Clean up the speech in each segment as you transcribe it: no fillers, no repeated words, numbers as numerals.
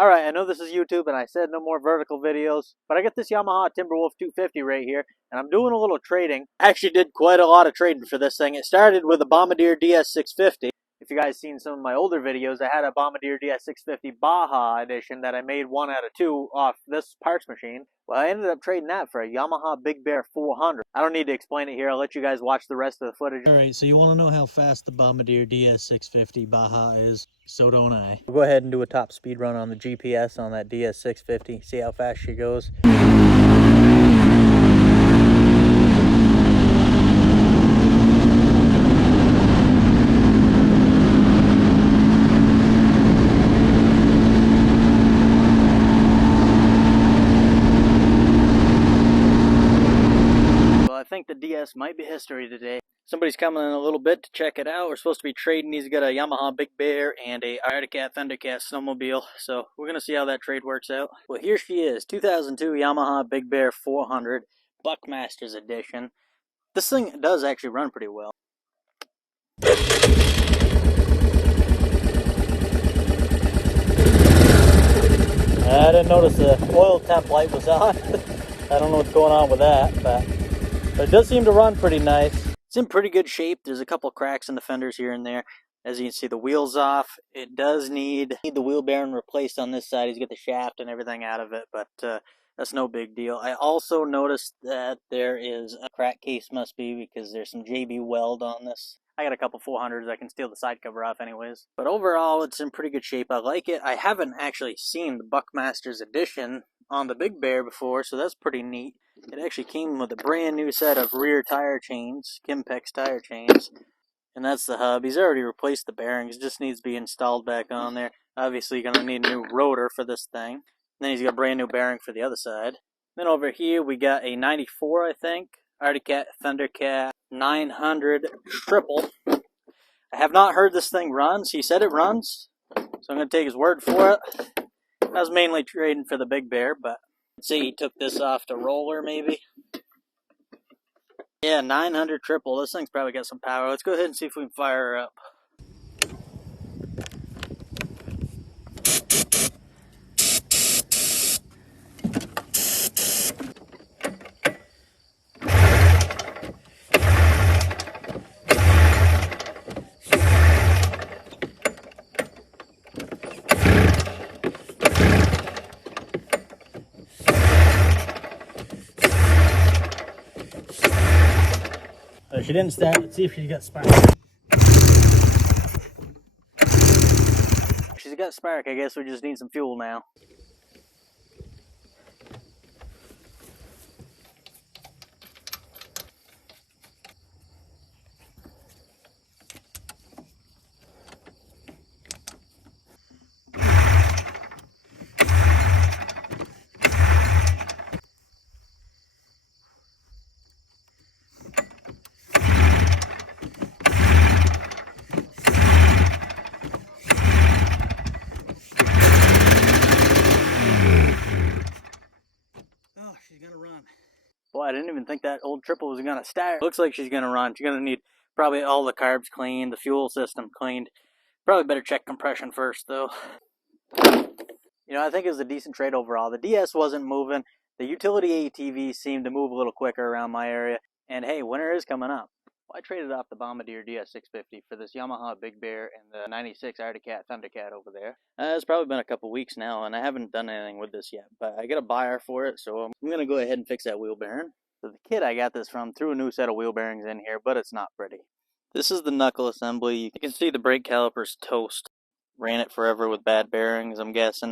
Alright, I know this is YouTube and I said no more vertical videos, but I got this Yamaha Timberwolf 250 right here, and I'm doing a little trading. I actually did quite a lot of trading for this thing. It started with a Bombardier DS650. If you guys seen some of my older videos, I had a Bombardier DS650 Baja edition that I made 1 out of 2 off this parts machine. Well, I ended up trading that for a Yamaha Big Bear 400. I don't need to explain it here. I'll let you guys watch the rest of the footage. Alright, so you want to know how fast the Bombardier DS650 Baja is? So don't I. We'll go ahead and do a top speed run on the GPS on that DS650. See how fast she goes. I think the DS might be history today. Somebody's coming in a little bit to check it out. We're supposed to be trading. He's got a Yamaha Big Bear and a R.ovitt Thundercat snowmobile. So we're going to see how that trade works out. Well, here she is. 2002 Yamaha Big Bear 400 Buckmasters Edition. This thing does actually run pretty well. I didn't notice the oil temp light was on. I don't know what's going on with that, but it does seem to run pretty nice. It's in pretty good shape. There's a couple cracks in the fenders here and there. As you can see, the wheel's off. It does need the wheel bearing replaced on this side. He's got the shaft and everything out of it, but that's no big deal. I also noticed that there is a crack case, must be, because there's some JB weld on this. I got a couple 400s. I can steal the side cover off anyways. But overall, it's in pretty good shape. I like it. I haven't actually seen the Buckmasters Edition on the Big Bear before, so that's pretty neat. It actually came with a brand new set of rear tire chains, Kimpex tire chains, and that's the hub. He's already replaced the bearings, it just needs to be installed back on there. Obviously going to need a new rotor for this thing. And then he's got a brand new bearing for the other side. Then over here we got a 94, I think, R.ovitt Thundercat 900 triple. I have not heard this thing runs. He said it runs, so I'm going to take his word for it. I was mainly trading for the Big Bear, but let's see, he took this off the roller maybe. Yeah, 900 triple. This thing's probably got some power. Let's go ahead and see if we can fire her up. She didn't start. Let's see if she's got spark. She's got spark. I guess we just need some fuel now. Boy, I didn't even think that old triple was going to start. Looks like she's going to run. She's going to need probably all the carbs cleaned, the fuel system cleaned. Probably better check compression first, though. You know, I think it was a decent trade overall. The DS wasn't moving. The utility ATVs seemed to move a little quicker around my area. And hey, winter is coming up. Well, I traded off the Bombardier DS650 for this Yamaha Big Bear and the 96 R.ovitt Thundercat over there. It's probably been a couple weeks now, and I haven't done anything with this yet. But I got a buyer for it, so I'm going to go ahead and fix that wheel bearing. So the kid I got this from threw a new set of wheel bearings in here, but it's not pretty. This is the knuckle assembly. You can see the brake calipers toast. Ran it forever with bad bearings, I'm guessing.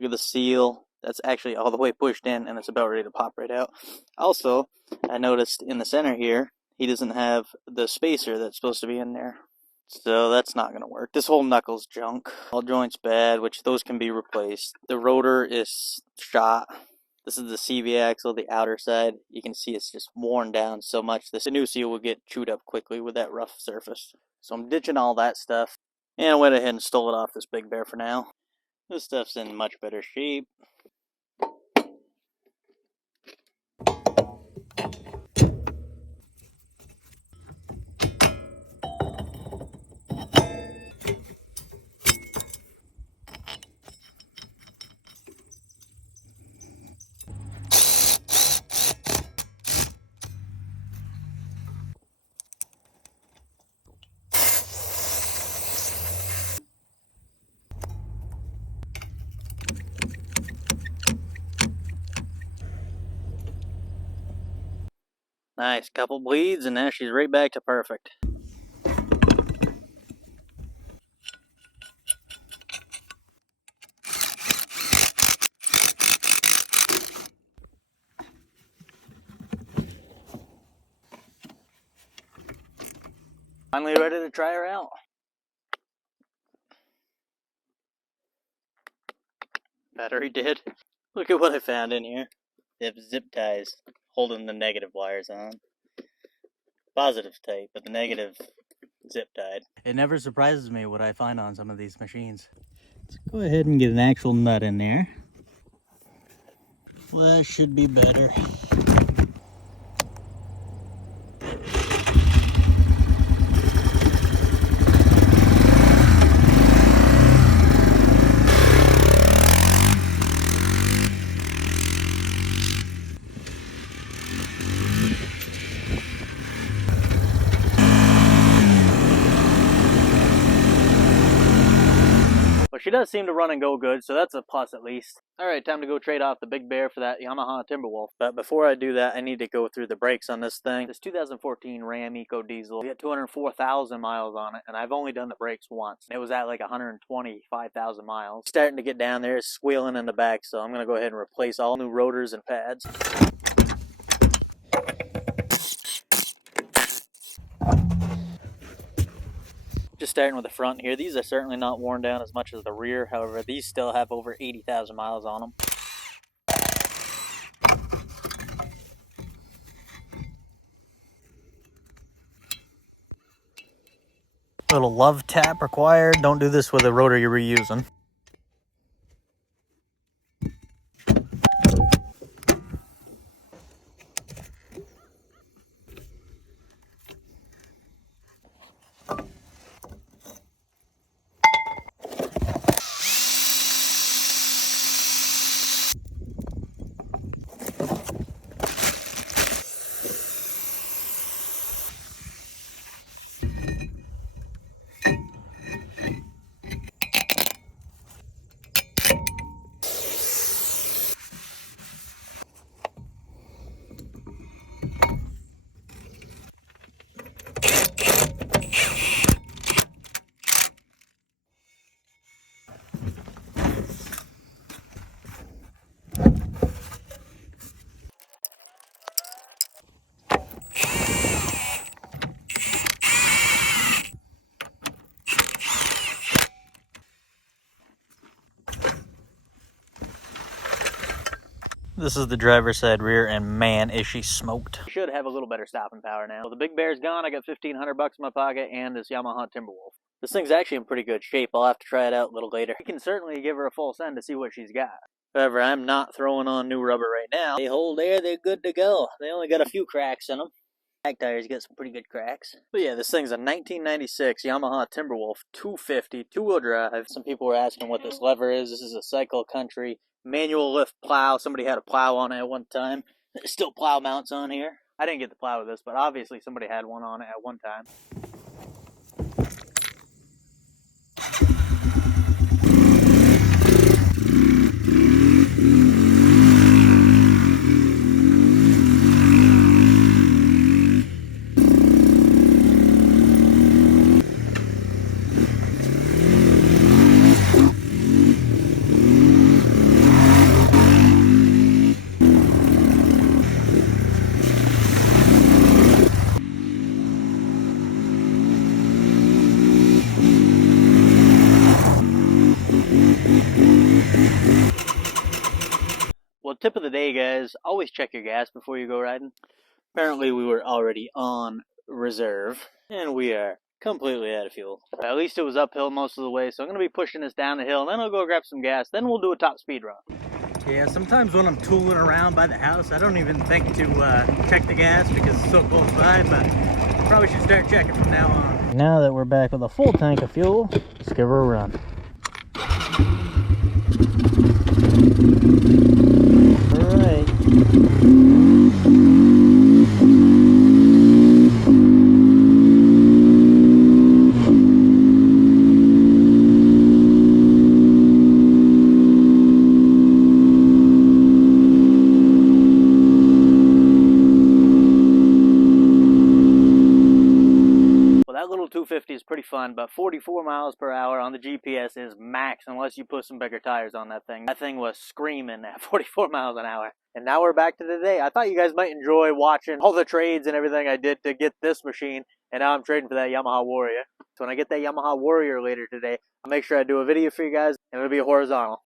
Look at the seal. That's actually all the way pushed in, and it's about ready to pop right out. Also, I noticed in the center here, he doesn't have the spacer that's supposed to be in there. So that's not going to work. This whole knuckle's junk. All joints bad, which those can be replaced. The rotor is shot. This is the CV axle, the outer side. You can see it's just worn down so much. The new seal will get chewed up quickly with that rough surface. So I'm ditching all that stuff. And I went ahead and stole it off this Big Bear for now. This stuff's in much better shape. Nice, couple bleeds, and now she's right back to perfect. Finally ready to try her out. Battery did. Look at what I found in here. They have zip ties holding the negative wires on. Positive tight, but the negative zip tied. It never surprises me what I find on some of these machines. Let's go ahead and get an actual nut in there. Well, that should be better. But she does seem to run and go good, so that's a plus at least. Alright, time to go trade off the Big Bear for that Yamaha Timberwolf. But before I do that, I need to go through the brakes on this thing. This 2014 Ram Eco Diesel, we got 204,000 miles on it, and I've only done the brakes once. It was at like 125,000 miles. Starting to get down there, it's squealing in the back, so I'm going to go ahead and replace all new rotors and pads. Just starting with the front here, these are certainly not worn down as much as the rear. However, these still have over 80,000 miles on them. Little love tap required. Don't do this with a rotor you're reusing. This is the driver's side rear, and man, is she smoked. Should have a little better stopping power now. Well, the Big Bear's gone. I got $1,500 in my pocket and this Yamaha Timberwolf. This thing's actually in pretty good shape. I'll have to try it out a little later. I can certainly give her a full send to see what she's got. However, I'm not throwing on new rubber right now. They hold air, they're good to go. They only got a few cracks in them. Back tires get some pretty good cracks. But yeah, this thing's a 1996 Yamaha Timberwolf 250 two-wheel drive. Some people were asking what this lever is. This is a Cycle Country manual lift plow. Somebody had a plow on it at one time. There's still plow mounts on here. I didn't get the plow with this, but obviously somebody had one on it at one time. Well, tip of the day, guys, always check your gas before you go riding. Apparently, we were already on reserve, and we are completely out of fuel. At least it was uphill most of the way, so I'm going to be pushing this down the hill, and then I'll go grab some gas, then we'll do a top speed run. Yeah, sometimes when I'm tooling around by the house, I don't even think to check the gas because it's so close by, but probably should start checking from now on. Now that we're back with a full tank of fuel, let's give her a run. Alright. 250 is pretty fun, but 44 miles per hour on the GPS is max unless you put some bigger tires on that thing. That thing was screaming at 44 miles an hour. And now we're back to the day. I thought you guys might enjoy watching all the trades and everything I did to get this machine, and now I'm trading for that Yamaha Warrior. So when I get that Yamaha Warrior later today, I'll make sure I do a video for you guys, and it'll be horizontal.